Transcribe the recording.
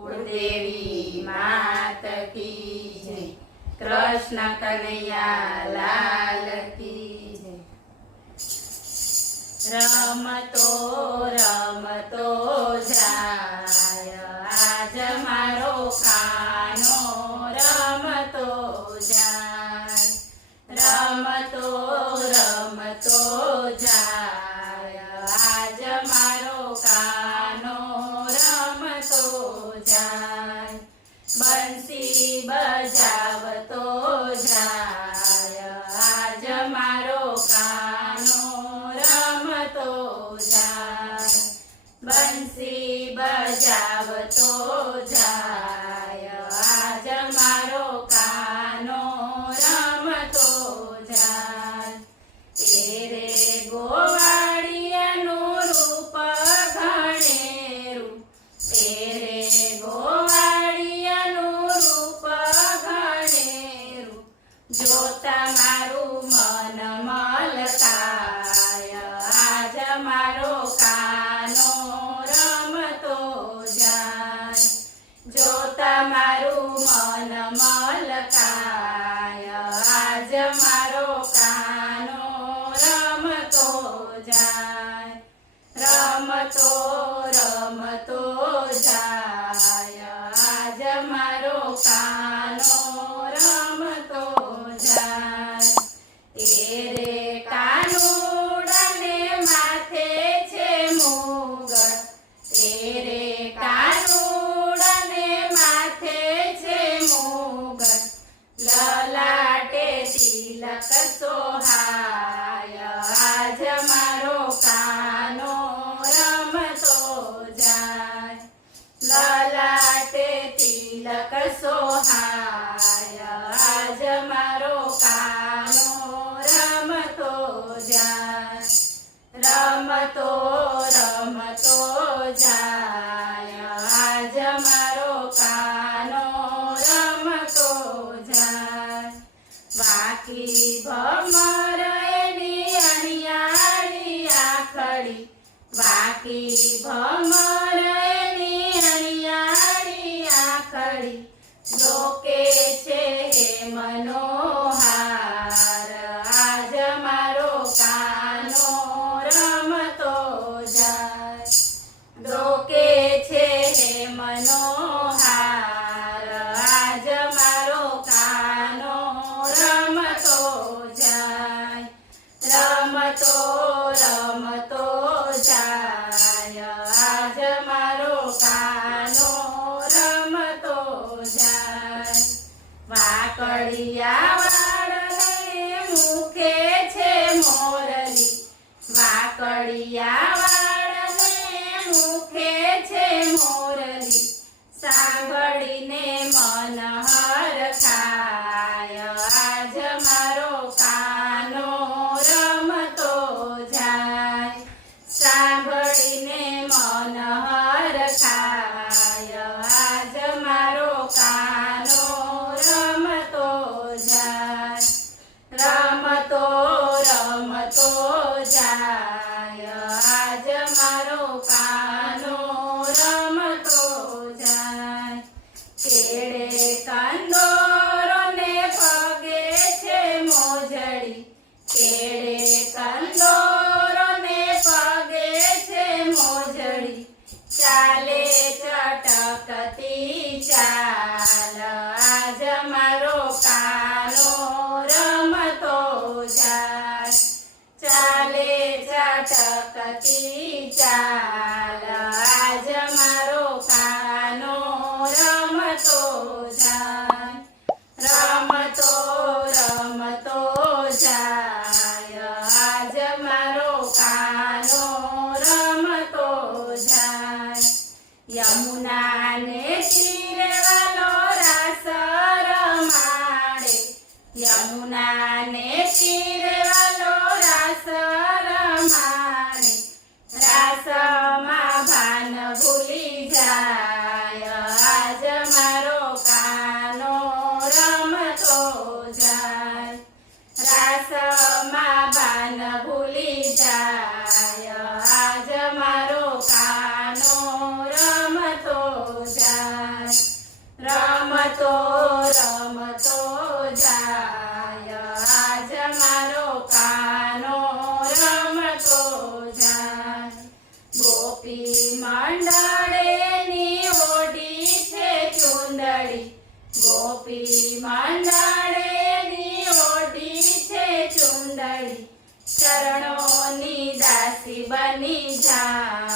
कुलदेवी मात की जय। कृष्ण कन्हैया लाल की जय। रमतो रमतो जाय आज मारो कानो रमतो जाय। रमतो रमतो जाय आज मारो कानो रमतो जाय। बंसी बजावतो जाय आज मारो कानो रमतो जाय। बंसी बजावतो जाय आज मारो कानो रमतो जाय। तेरे गोवाड़ियानु रूप घणेरू। तेरे गोवाड़ियानु रूप घणेरू। जोता मारू मन मलकाय आज मारो कानो रमतो जाय। जोता मारू मन मलकाय आज मारो कानो रमतो जाय। रमतो रमतो जाय आज मारो कानो रमतो जाय। तेरे कानुड़ाने माथे छे मुगट। तेरे कानुड़ाने माथे छे मुगट। ललाटे तिलक सोहाय आज मारो कानो रमतो जाय। ललाटे तिलक सोहाय आज मारो कानो रमतो जाय। रमतो रमतो जाय आज मारो कानो रमतो जाय। बाकी भमर एनी अणियाळी आखड़ी। बाकी भमर एनी अणियाळी आखड़ी। लोके छे हे मनोहार आज मारो कानो रमतो जाय। लोके छे हे मनोहार आज मारो कानो रमतो जाय। रमतो रमतो जाय आज मारो कानो रमतो जाय। वाकड़िया वाळने मुखे छे मोरली। वाकड़िया वाळने मुखे छे मोरली। सांभळीने मन हरखाय आज मारो कानो रमतो जाय। सांभळीने मन हरखाय आज मारो कानो रमतो जाय। रमतो रमतो जाय आज मारो कानो रमतो जाय। केड़े कंदोरोने पगे छे मोजड़ी। केड़े कंदोरोने पगे छे मोजड़ी। चाले चटकती चाल आज मारो कानो रमतो जाय। चाले चटकती चाल आज मारो कानो रमतो जाय। रमतो रमतो जाय आज मारो कानो रमतो जाय। यमुना ने तीरे वालो रास रमाड़े। यमुना ने तीरे वालो रास रमाड़े। रास मा રમતો જાય આજ મારો કાનો રમતો જાય ગોપી મંડળેની ઓઢી છે ચુંદડી ગોપી મંડળેની ઓઢી છે ચુંદડી ચરણોની દાસી બની જાય